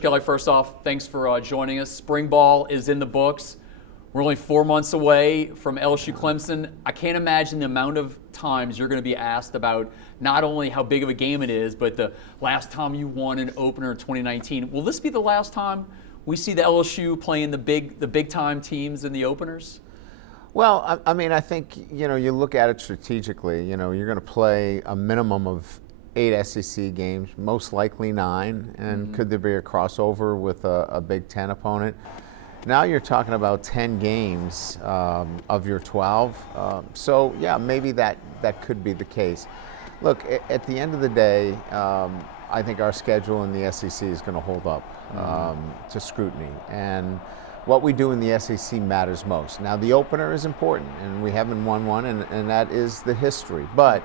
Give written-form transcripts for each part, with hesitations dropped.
Coach Kelly, first off, thanks for joining us. Spring ball is in the books. We're only 4 months away from LSU Clemson. I can't imagine the amount of times you're going to be asked about not only how big of a game it is, but the last time you won an opener in 2019. Will this be the last time we see the LSU playing the big time teams in the openers? Well, I mean, I think, you look at it strategically. You're going to play a minimum of 8 SEC games, most likely 9, and could there be a crossover with a Big Ten opponent? Now you're talking about 10 games of your 12. So, yeah, maybe that could be the case. Look, at the end of the day, I think our schedule in the SEC is going to hold up to scrutiny. And what we do in the SEC matters most. Now, the opener is important, and we haven't won one, and that is the history. But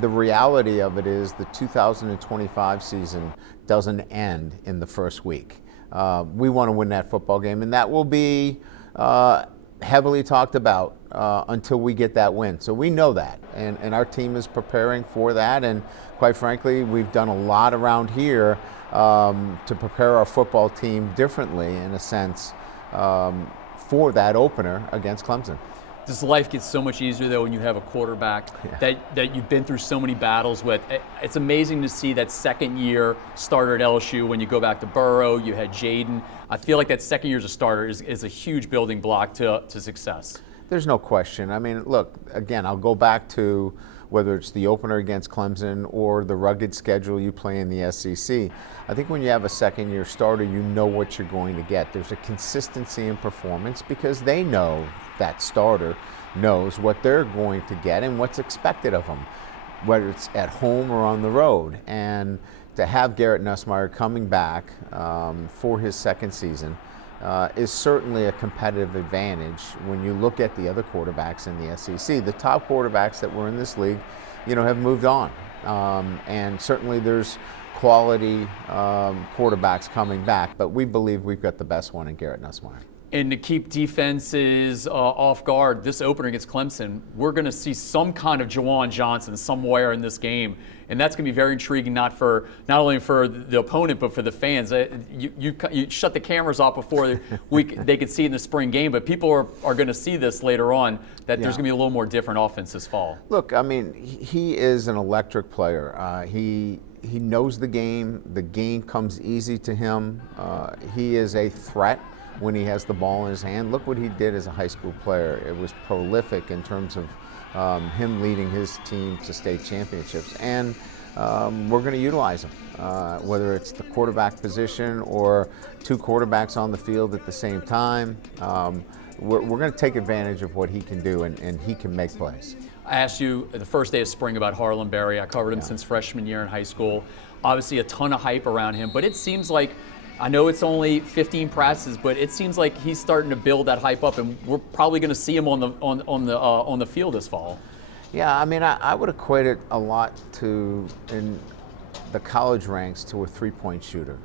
the reality of it is the 2025 season doesn't end in the first week. We want to win that football game, and that will be heavily talked about until we get that win. So we know that, and our team is preparing for that. And quite frankly, we've done a lot around here to prepare our football team differently, in a sense, for that opener against Clemson. Does life get so much easier, though, when you have a quarterback that you've been through so many battles with? It's amazing to see that second-year starter at LSU. When you go back to Burrow, you had Jaden. I feel like that second year as a starter is a huge building block to success. There's no question. I mean, look, again, I'll go back to whether it's the opener against Clemson or the rugged schedule you play in the SEC. I think when you have a second-year starter, you know what you're going to get. There's a consistency in performance because they know that starter knows what they're going to get and what's expected of them, whether it's at home or on the road. And to have Garrett Nussmeier coming back for his second season is certainly a competitive advantage when you look at the other quarterbacks in the SEC. The top quarterbacks that were in this league, have moved on. And certainly there's quality quarterbacks coming back, but we believe we've got the best one in Garrett Nussmeier. And to keep defenses off guard, this opener against Clemson, we're going to see some kind of Juwan Johnson somewhere in this game. And that's going to be very intriguing, not only for the opponent, but for the fans. You shut the cameras off before they could see in the spring game, but people are going to see this later on, that there's going to be a little more different offense this fall. Look, I mean, he is an electric player. He knows the game. The game comes easy to him. He is a threat when he has the ball in his hand. Look what he did as a high school player. It was prolific in terms of him leading his team to state championships. And we're going to utilize him, whether it's the quarterback position or 2 quarterbacks on the field at the same time. We're going to take advantage of what he can do, and he can make plays. I asked you the first day of spring about Harlan Berry. I covered him since freshman year in high school. Obviously a ton of hype around him, but it seems like, I know it's only 15 practices, but it seems like he's starting to build that hype up, and we're probably going to see him on the field this fall. Yeah, I mean, I would equate it a lot to, in the college ranks, to a 3-point shooter,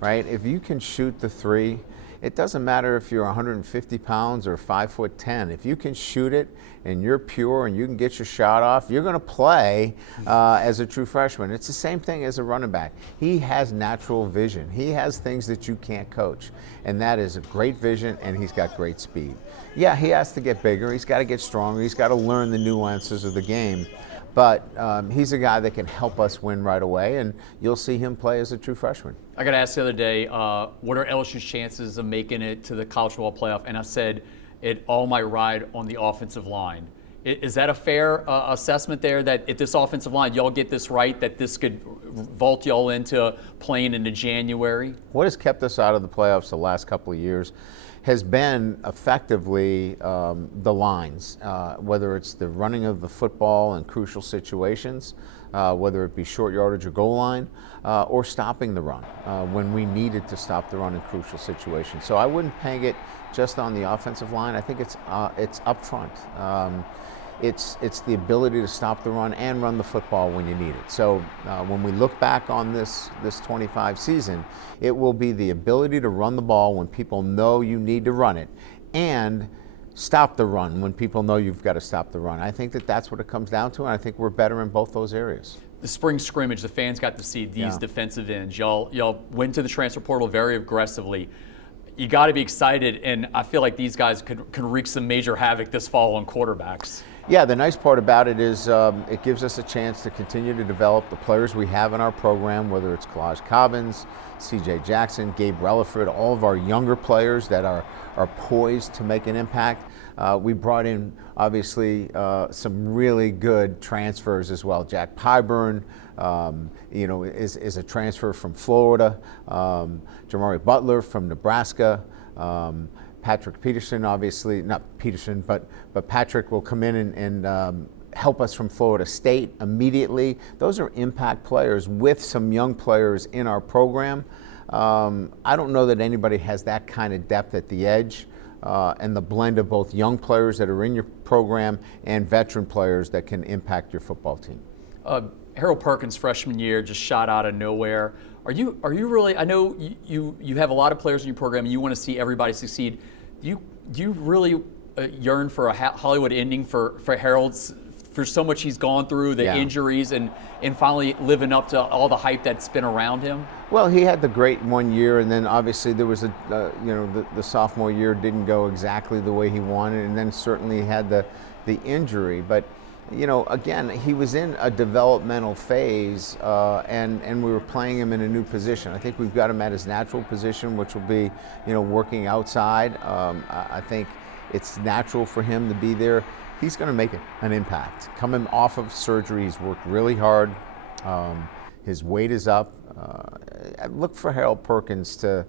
right? If you can shoot the 3, it doesn't matter if you're 150 pounds or 5'10". If you can shoot it and you're pure and you can get your shot off, you're going to play as a true freshman. It's the same thing as a running back. He has natural vision. He has things that you can't coach, and that is a great vision, and he's got great speed. Yeah, he has to get bigger. He's got to get stronger. He's got to learn the nuances of the game. But he's a guy that can help us win right away, and you'll see him play as a true freshman. I got asked the other day, what are LSU's chances of making it to the college football playoff? And I said, it all might ride on the offensive line. Is that a fair assessment there, that if this offensive line, y'all get this right, that this could vault y'all into playing into January? What has kept us out of the playoffs the last couple of years has been effectively the lines, whether it's the running of the football in crucial situations, whether it be short yardage or goal line, or stopping the run when we needed to stop the run in crucial situations. So I wouldn't peg it just on the offensive line. I think it's up front. It's the ability to stop the run and run the football when you need it. So when we look back on this 25 season, it will be the ability to run the ball when people know you need to run it, and stop the run when people know you've got to stop the run. I think that's what it comes down to, and I think we're better in both those areas. the spring scrimmage, the fans got to see these defensive ends. Y'all went to the transfer portal very aggressively. You got to be excited, and I feel like these guys could wreak some major havoc this fall on quarterbacks. Yeah, the nice part about it is it gives us a chance to continue to develop the players we have in our program, whether it's Kalaj Cobbins, C.J. Jackson, Gabe Relaford, all of our younger players that are poised to make an impact. We brought in, obviously, some really good transfers as well. Jack Pyburn, is a transfer from Florida. Jamari Butler from Nebraska. Patrick Peterson, obviously, not Peterson, but Patrick will come in and help us from Florida State immediately. Those are impact players with some young players in our program. I don't know that anybody has that kind of depth at the edge. And the blend of both young players that are in your program and veteran players that can impact your football team. Harold Perkins, freshman year, just shot out of nowhere. Are you really? I know you have a lot of players in your program, and you want to see everybody succeed. Do you really yearn for a Hollywood ending for Harold's? For so much he's gone through, the injuries, and finally living up to all the hype that's been around him? Well, he had the great 1 year, and then obviously there was the sophomore year didn't go exactly the way he wanted, and then certainly he had the injury. But again, he was in a developmental phase, and we were playing him in a new position. I think we've got him at his natural position, which will be working outside. I think it's natural for him to be there. He's going to make an impact. Coming off of surgery, he's worked really hard. His weight is up. Look for Harold Perkins to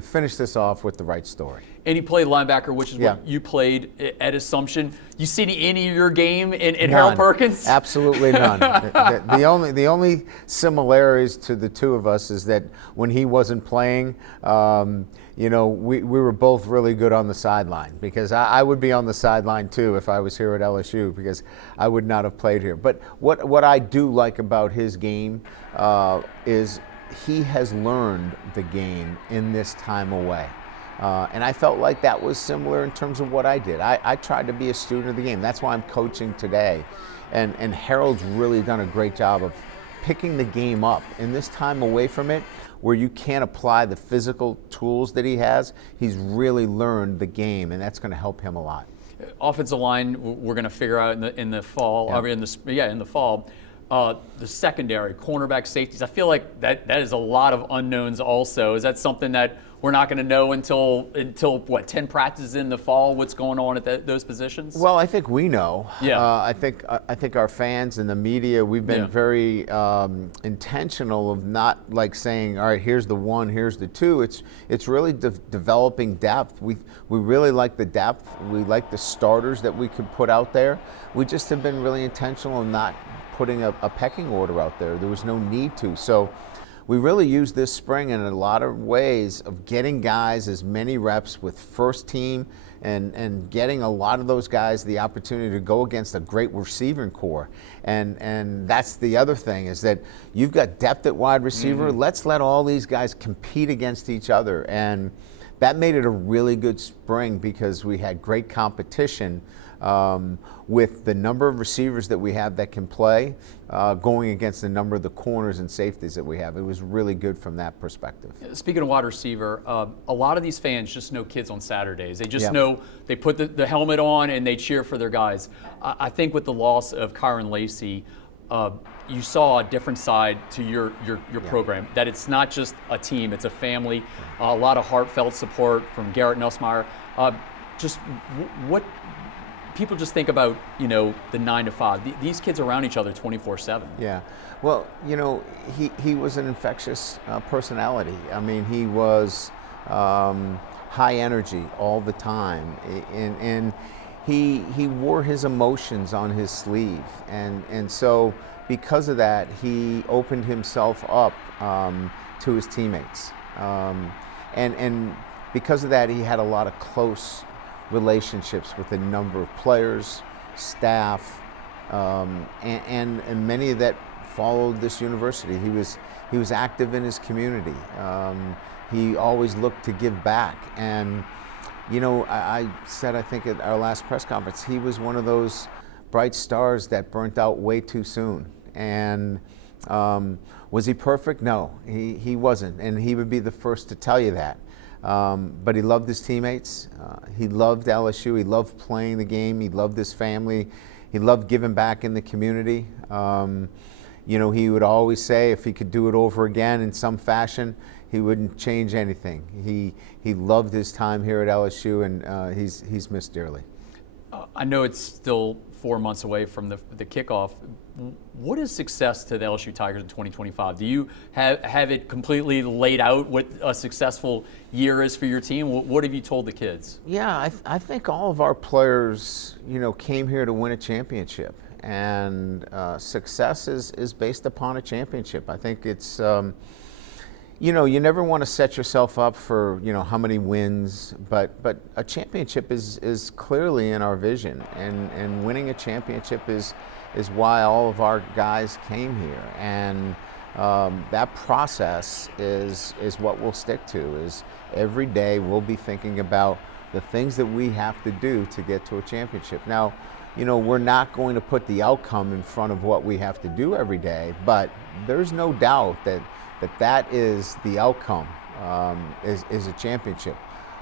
finish this off with the right story. And he played linebacker, which is what you played at Assumption. You see any of your game in Harold Perkins? Absolutely none. the only similarities to the two of us is that when he wasn't playing, we were both really good on the sideline, because I would be on the sideline too if I was here at LSU, because I would not have played here. But what I do like about his game is he has learned the game in this time away. And I felt like that was similar in terms of what I did. I tried to be a student of the game. That's why I'm coaching today. And Harold's really done a great job of picking the game up. In this time away from it, where you can't apply the physical tools that he has, he's really learned the game, and that's going to help him a lot. Offensive line, we're going to figure out in the fall. Yeah. I mean, in the fall. The secondary, cornerback, safeties. I feel like that is a lot of unknowns. Also, is that something that we're not going to know until what, 10 practices in the fall? What's going on at those positions? Well, I think we know. Yeah. I think our fans and the media, we've been very intentional of not like saying, all right, here's the one, here's the two. It's really developing depth. We really like the depth. We like the starters that we could put out there. We just have been really intentional in not putting a pecking order out there. There was no need to. So we really used this spring in a lot of ways of getting guys as many reps with first team and getting a lot of those guys the opportunity to go against a great receiving core. And that's the other thing, is that you've got depth at wide receiver. Mm-hmm. Let's let all these guys compete against each other. And that made it a really good spring, because we had great competition with the number of receivers that we have that can play, going against the number of the corners and safeties that we have. It was really good from that perspective. Speaking of wide receiver, a lot of these fans just know kids on Saturdays. They just know, they put the helmet on and they cheer for their guys. I think with the loss of Kairen Lacy, you saw a different side to your program, that it's not just a team, it's a family, a lot of heartfelt support from Garrett Nussmeier. Just what people just think about, the 9 to 5. These kids are around each other 24/7. Yeah. Well, he was an infectious personality. I mean, he was high energy all the time, and he wore his emotions on his sleeve, and so because of that, he opened himself up to his teammates, and because of that, he had a lot of close relationships with a number of players, staff, and many that followed this university. He was active in his community. He always looked to give back, and I said, I think at our last press conference, he was one of those bright stars that burnt out way too soon. And Was he perfect? No, he wasn't, and he would be the first to tell you that. But he loved his teammates. He loved LSU. He loved playing the game. He loved his family. He loved giving back in the community. You know, he would always say if he could do it over again in some fashion, he wouldn't change anything. He loved his time here at LSU, and he's missed dearly. I know it's still 4 months away from the kickoff. What is success to the LSU Tigers in 2025? Do you have it completely laid out what a successful year is for your team? What have you told the kids? Yeah, I think all of our players, you know, came here to win a championship, and success is based upon a championship. I think it's you know, you never want to set yourself up for, you know, how many wins, but a championship is clearly in our vision, and winning a championship is why all of our guys came here, and that process is what we'll stick to. Is every day we'll be thinking about the things that we have to do to get to a championship. Now, you know, we're not going to put the outcome in front of what we have to do every day, but there's no doubt that is the outcome, is a championship.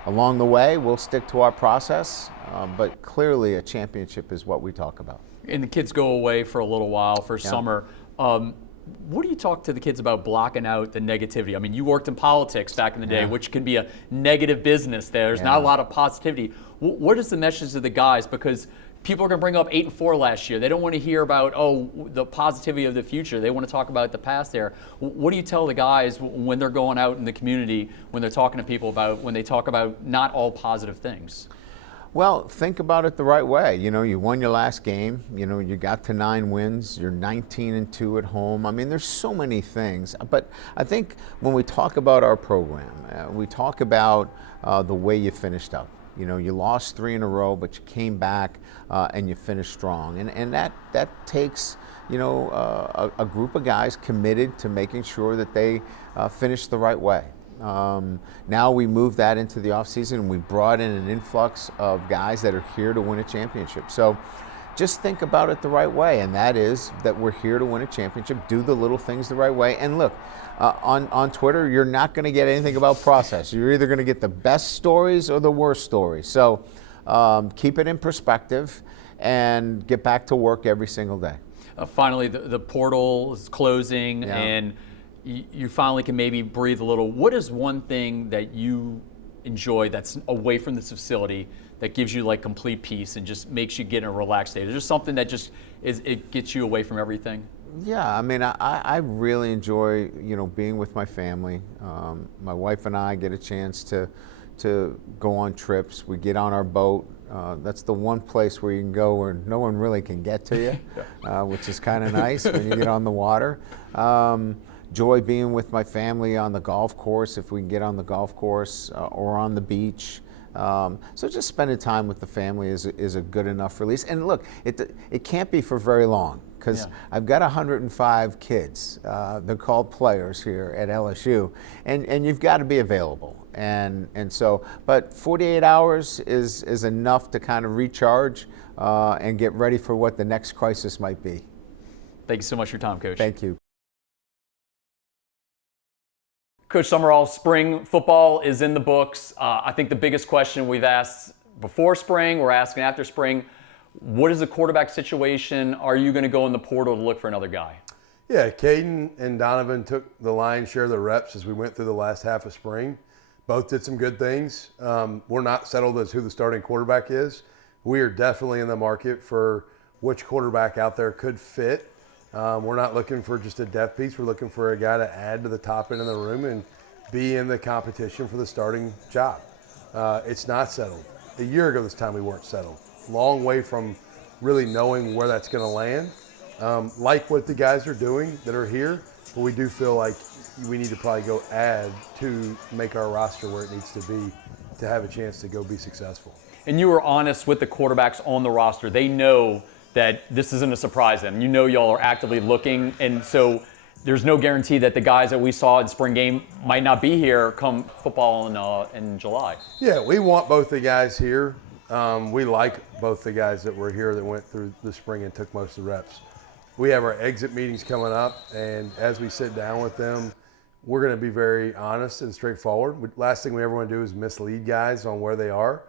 Along the way, we'll stick to our process, but clearly a championship is what we talk about. And the kids go away for a little while for summer. What do you talk to the kids about blocking out the negativity? I mean, you worked in politics back in the day, which can be a negative business. There's not a lot of positivity. What is the message to the guys? Because people are going to bring up 8-4 last year. They don't want to hear about, the positivity of the future. They want to talk about the past there. What do you tell the guys when they're going out in the community, when they're talking to people about, when they talk about not all positive things? Well, think about it the right way. You know, you won your last game. You know, you got to 9 wins. You're 19-2 at home. I mean, there's so many things. But I think when we talk about our program, we talk about the way you finished up. You know, you lost 3 in a row, but you came back and you finished strong. And that takes, you know, a group of guys committed to making sure that they finish the right way. Now we move that into the offseason, and we brought in an influx of guys that are here to win a championship. So just think about it the right way, and that is that we're here to win a championship. Do the little things the right way. And look, on Twitter, you're not going to get anything about process. You're either going to get the best stories or the worst stories. So keep it in perspective and get back to work every single day. Finally, the portal is closing, and you finally can maybe breathe a little. What is one thing that you enjoy that's away from this facility that gives you like complete peace and just makes you get in a relaxed state? Is there something that just it gets you away from everything? Yeah, I mean, I really enjoy, you know, being with my family. My wife and I get a chance to go on trips. We get on our boat. That's the one place where you can go where no one really can get to you, which is kind of nice when you get on the water. Enjoy being with my family on the golf course, if we can get on the golf course, or on the beach. So just spending time with the family is a good enough release. And look, it can't be for very long, because I've got 105 kids. They're called players here at LSU, and you've got to be available. And so, but 48 hours is enough to kind of recharge and get ready for what the next crisis might be. Thank you so much for your time, Coach. Thank you. Coach Sumrall, spring football is in the books. I think the biggest question we've asked before spring, we're asking after spring, what is the quarterback situation? Are you going to go in the portal to look for another guy? Yeah, Caden and Donovan took the lion's share of the reps as we went through the last half of spring. Both did some good things. We're not settled as who the starting quarterback is. We are definitely in the market for which quarterback out there could fit. We're not looking for just a depth piece. We're looking for a guy to add to the top end of the room and be in the competition for the starting job. It's not settled. A year ago this time we weren't settled. Long way from really knowing where that's going to land. Like what the guys are doing that are here, but we do feel like we need to probably go add to make our roster where it needs to be to have a chance to go be successful. And you were honest with the quarterbacks on the roster. They know that this isn't a surprise to them. You know y'all are actively looking, and so there's no guarantee that the guys that we saw in spring game might not be here come football in July. Yeah, we want both the guys here. We like both the guys that were here that went through the spring and took most of the reps. we have our exit meetings coming up, and as we sit down with them, we're going to be very honest and straightforward. Last thing we ever want to do is mislead guys on where they are.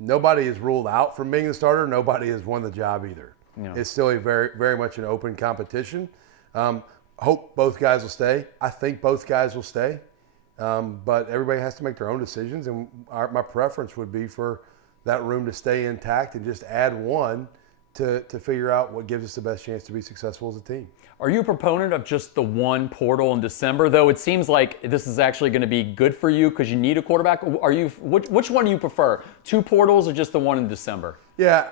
Nobody is ruled out from being the starter. Nobody has won the job either. Yeah. It's still a very, very much an open competition. Hope both guys will stay. I think both guys will stay. But everybody has to make their own decisions, and my preference would be for that room to stay intact and just add one to figure out what gives us the best chance to be successful as a team. Are you a proponent of just the one portal in December, though it seems like this is actually going to be good for you because you need a quarterback? Which one do you prefer, 2 portals or just the one in December? Yeah,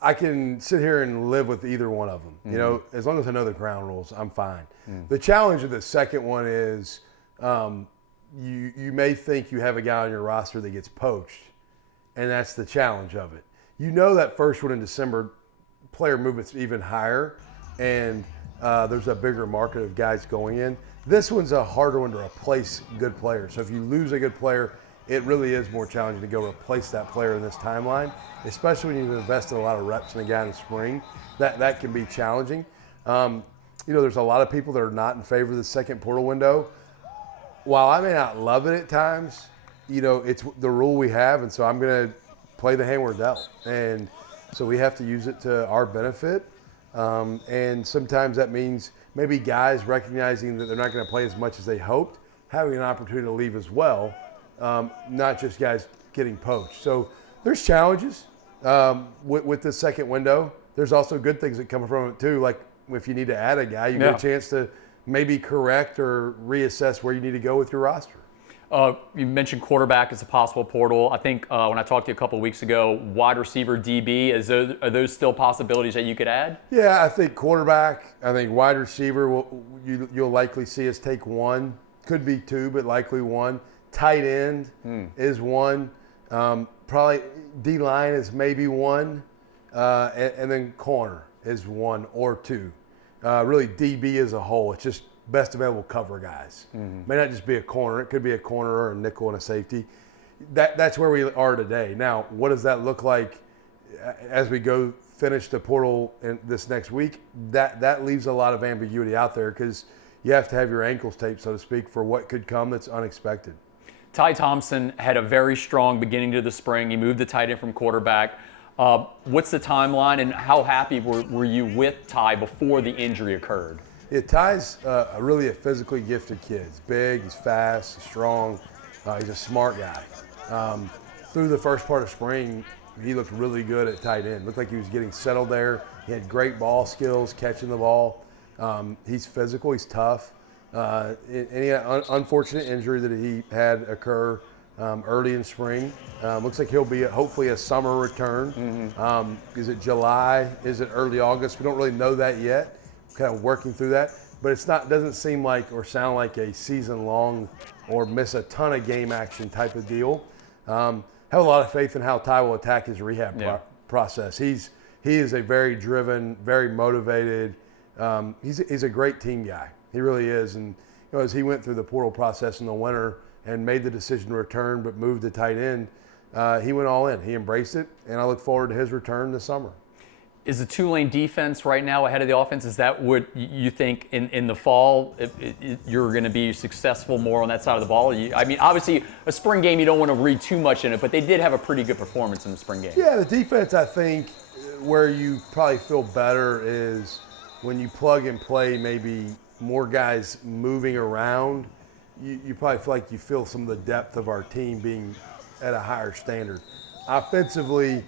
I can sit here and live with either one of them. Mm-hmm. You know, as long as I know the ground rules, I'm fine. Mm. The challenge of the second one is you may think you have a guy on your roster that gets poached, and that's the challenge of it. You know that first one in December, player movement's even higher, and there's a bigger market of guys going in. This one's a harder one to replace good players. So if you lose a good player, it really is more challenging to go replace that player in this timeline, especially when you've invested a lot of reps in a guy in the spring. That can be challenging. You know, there's a lot of people that are not in favor of the second portal window. While I may not love it at times, you know, it's the rule we have, and so I'm going to play the hand we're dealt. And so we have to use it to our benefit. And sometimes that means maybe guys recognizing that they're not going to play as much as they hoped, having an opportunity to leave as well, not just guys getting poached. So there's challenges with the second window. There's also good things that come from it too, like if you need to add a guy, you get a chance to maybe correct or reassess where you need to go with your roster. You mentioned quarterback as a possible portal. I think when I talked to you a couple of weeks ago, wide receiver, DB, are those still possibilities that you could add? Yeah, I think quarterback. I think wide receiver, you'll likely see us take one. Could be 2, but likely 1. Tight end is 1. Probably D-line is maybe 1. And then corner is 1 or 2. Really DB as a whole. It's just best available cover guys. Mm-hmm. May not just be a corner. It could be a corner or a nickel and a safety. That's where we are today. Now, what does that look like as we go finish the portal in this next week? That leaves a lot of ambiguity out there because you have to have your ankles taped, so to speak, for what could come that's unexpected. Ty Thompson had a very strong beginning to the spring. He moved the tight end from quarterback. What's the timeline, and how happy were you with Ty before the injury occurred? Yeah, Ty's really a physically gifted kid. He's big, he's fast, he's strong, he's a smart guy. Through the first part of spring, he looked really good at tight end. Looked like he was getting settled there. He had great ball skills, catching the ball. He's physical, he's tough. And he had an unfortunate injury that he had occur early in spring. Looks like he'll be hopefully a summer return. Mm-hmm. Is it July? Is it early August? We don't really know that yet. Kind of working through that, but doesn't seem like or sound like a season-long or miss a ton of game action type of deal. Have a lot of faith in how Ty will attack his rehab process. He is a very driven, very motivated. He's a great team guy. He really is. And you know, as he went through the portal process in the winter and made the decision to return but moved to tight end, he went all in. He embraced it, and I look forward to his return this summer. Is the Tulane defense right now ahead of the offense? Is that what you think in the fall you're going to be successful more on that side of the ball? I mean, obviously, a spring game, you don't want to read too much in it, but they did have a pretty good performance in the spring game. Yeah, the defense, I think, where you probably feel better is when you plug and play maybe more guys moving around. You probably feel like you feel some of the depth of our team being at a higher standard. Offensively,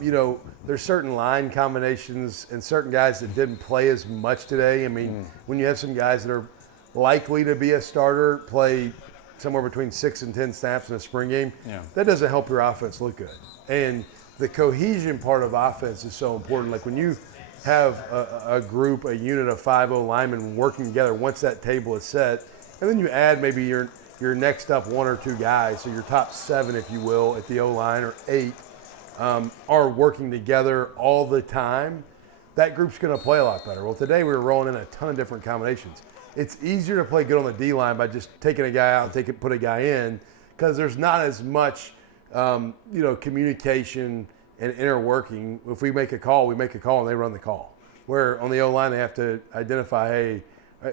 you know, there's certain line combinations and certain guys that didn't play as much today. I mean, when you have some guys that are likely to be a starter play somewhere between 6 and 10 snaps in a spring game, that doesn't help your offense look good. And the cohesion part of offense is so important. Like when you have a group, a unit of 5 linemen working together once that table is set, and then you add maybe your next up 1 or 2 guys, so your top 7, if you will, at the O-line, or 8, are working together all the time, that group's going to play a lot better. Well, today we were rolling in a ton of different combinations. It's easier to play good on the D-line by just taking a guy out and put a guy in, because there's not as much communication and inner working. If we make a call, and they run the call. where on the O-line they have to identify, hey,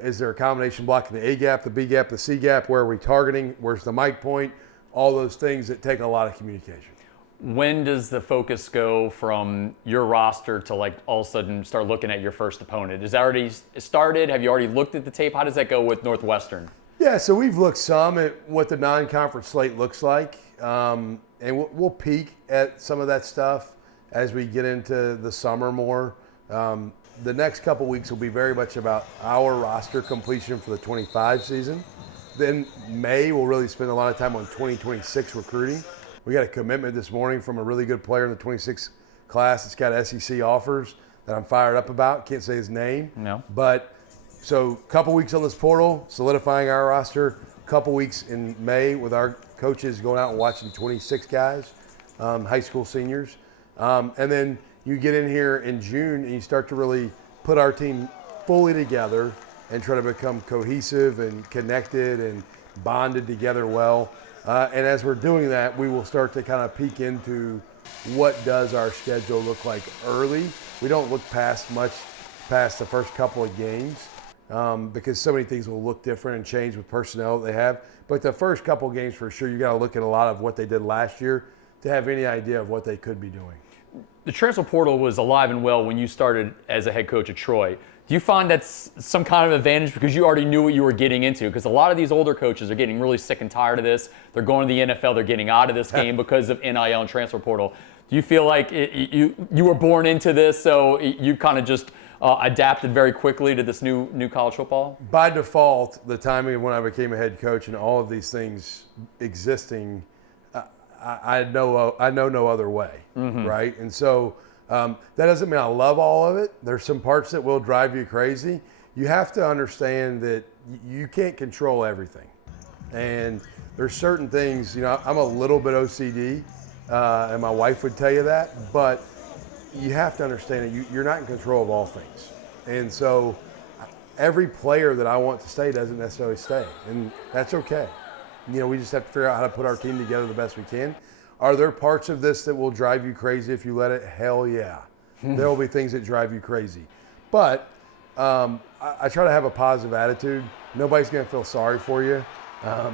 is there a combination block in the A gap, the B gap, the C gap? Where are we targeting? Where's the mic point? All those things that take a lot of communication. When does the focus go from your roster to like all of a sudden start looking at your first opponent? Is that already started? Have you already looked at the tape? How does that go with Northwestern? Yeah, so we've looked some at what the non-conference slate looks like, and we'll peek at some of that stuff as we get into the summer more. The next couple weeks will be very much about our roster completion for the 25 season. Then May, we'll really spend a lot of time on 2026 recruiting. We got a commitment this morning from a really good player in the 26 class that's got SEC offers that I'm fired up about. Can't say his name. No. But so a couple weeks on this portal, solidifying our roster. A couple weeks in May with our coaches going out and watching 26 guys, high school seniors. And then you get in here in June and you start to really put our team fully together and try to become cohesive and connected and bonded together well. And as we're doing that, we will start to kind of peek into what does our schedule look like early. We don't look past the first couple of games because so many things will look different and change with personnel that they have. But the first couple of games for sure, you got to look at a lot of what they did last year to have any idea of what they could be doing. The transfer portal was alive and well when you started as a head coach at Troy. Do you find that's some kind of advantage because you already knew what you were getting into? Because a lot of these older coaches are getting really sick and tired of this. They're going to the NFL. They're getting out of this game because of NIL and transfer portal. Do you feel like you were born into this, so you kind of just adapted very quickly to this new college football? By default, the timing of when I became a head coach and all of these things existing, I know no other way, right? And so that doesn't mean I love all of it. There's some parts that will drive you crazy. You have to understand that you can't control everything. And there's certain things, I'm a little bit OCD, and my wife would tell you that, but you have to understand that you're not in control of all things. And so every player that I want to stay doesn't necessarily stay, and that's okay. We just have to figure out how to put our team together the best we can. Are there parts of this that will drive you crazy if you let it? Hell yeah. There will be things that drive you crazy. But I try to have a positive attitude. Nobody's going to feel sorry for you.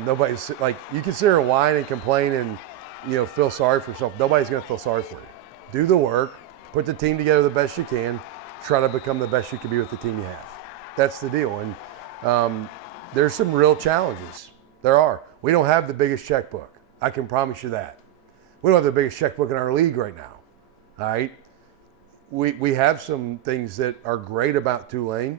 Nobody's like, you can sit here and whine and complain and feel sorry for yourself. Nobody's going to feel sorry for you. Do the work. Put the team together the best you can. Try to become the best you can be with the team you have. That's the deal. And there's some real challenges. There are. We don't have the biggest checkbook. I can promise you that. We don't have the biggest checkbook in our league right now. All right? We have some things that are great about Tulane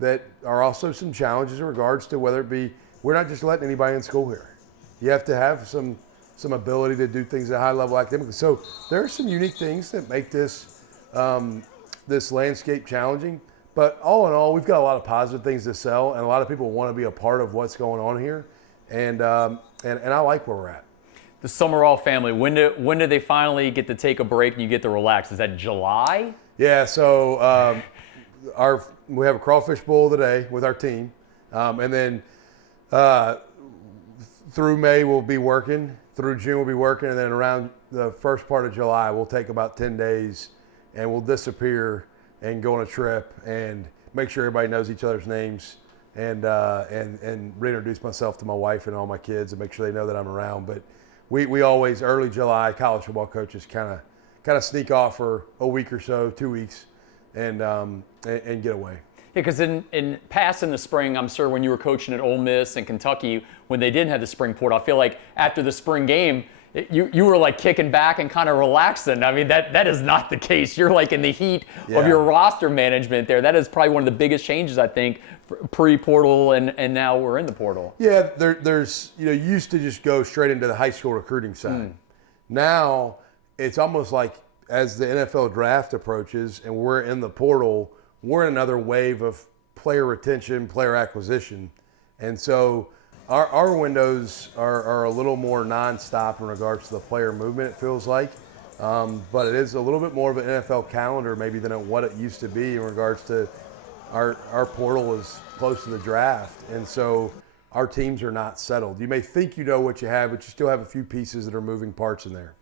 that are also some challenges in regards to whether it be, we're not just letting anybody in school here. You have to have some ability to do things at a high level academically. So there are some unique things that make this landscape challenging. But all in all, we've got a lot of positive things to sell, and a lot of people want to be a part of what's going on here. And I like where we're at. The Sumrall family, when do they finally get to take a break and you get to relax? Is that July? Yeah, so we have a crawfish bowl today with our team. And then through May we'll be working, through June we'll be working, and then around the first part of July we'll take about 10 days and we'll disappear and go on a trip and make sure everybody knows each other's names and reintroduce myself to my wife and all my kids and make sure they know that I'm around. But we always, early July, college football coaches kind of sneak off for a week or so, 2 weeks, and get away. Yeah, because in past in the spring, I'm sure when you were coaching at Ole Miss and Kentucky, when they didn't have the spring portal, I feel like after the spring game, you were like kicking back and kind of relaxing. I mean, that is not the case. You're like in the heat of your roster management there. That is probably one of the biggest changes, I think, pre-portal and now we're in the portal. Yeah, there's, you used to just go straight into the high school recruiting side. Now it's almost like as the NFL draft approaches and we're in the portal, we're in another wave of player retention, player acquisition. And so our windows are a little more nonstop in regards to the player movement, it feels like. But it is a little bit more of an NFL calendar maybe than what it used to be in regards to our portal is close to the draft. And so our teams are not settled. You may think you know what you have, but you still have a few pieces that are moving parts in there.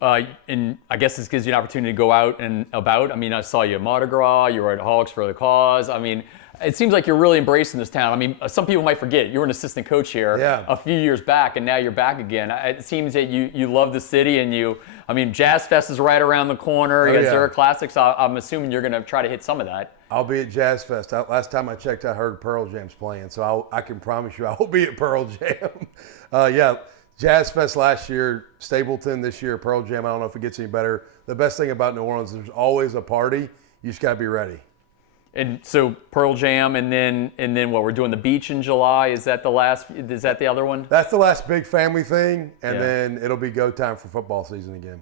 and I guess this gives you an opportunity to go out and about. I mean, I saw you at Mardi Gras, you were at Hawks for the Cause. I mean, it seems like you're really embracing this town. I mean, some people might forget, you were an assistant coach here a few years back, and now you're back again. It seems that you love the city, and I mean, Jazz Fest is right around the corner. You got Zurich Classic, so I'm assuming you're going to try to hit some of that. I'll be at Jazz Fest. Last time I checked, I heard Pearl Jam's playing, so I can promise you I will be at Pearl Jam. Jazz Fest last year, Stapleton this year, Pearl Jam. I don't know if it gets any better. The best thing about New Orleans is there's always a party. You just got to be ready. And so Pearl Jam, and then what? We're doing the beach in July. Is that the last? Is that the other one? That's the last big family thing, and then it'll be go time for football season again.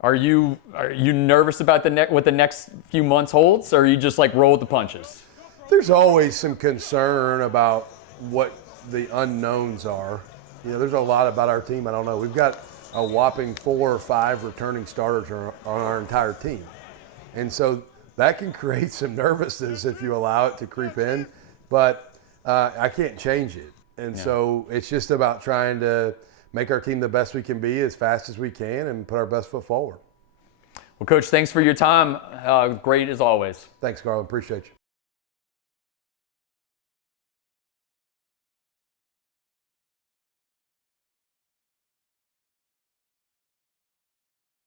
Are you nervous about what the next few months holds, or are you just like roll with the punches? There's always some concern about what the unknowns are. There's a lot about our team I don't know. We've got a whopping 4 or 5 returning starters on our entire team, and so that can create some nervousness if you allow it to creep in, but I can't change it. And so it's just about trying to make our team the best we can be as fast as we can and put our best foot forward. Well, Coach, thanks for your time. Great as always. Thanks, Garland. Appreciate you.